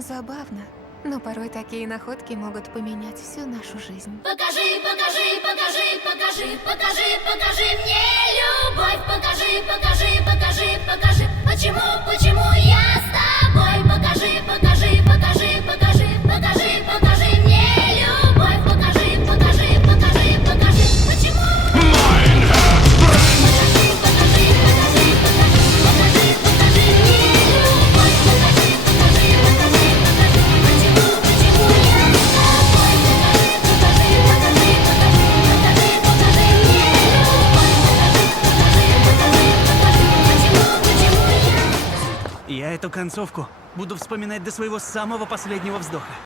Забавно, но порой такие находки могут поменять всю нашу жизнь. Покажи, покажи, покажи, покажи, покажи, покажи мне любовь. Покажи, покажи, покажи, покажи, почему я с тобой. Покажи, покажи, покажи, покажи, покажи, покажи мне любовь. Покажи, покажи, покажи, покажи, почему. Покажи, покажи, покажи, покажи, покажи, покажи мне любовь. Покажи, покажи, покажи, покажи, почему я с тобой. Покажи, покажи, покажи, покажи, покажи мне любовь. Покажи, покажи, покажи, почему я. Я эту концовку буду вспоминать до своего самого последнего вздоха.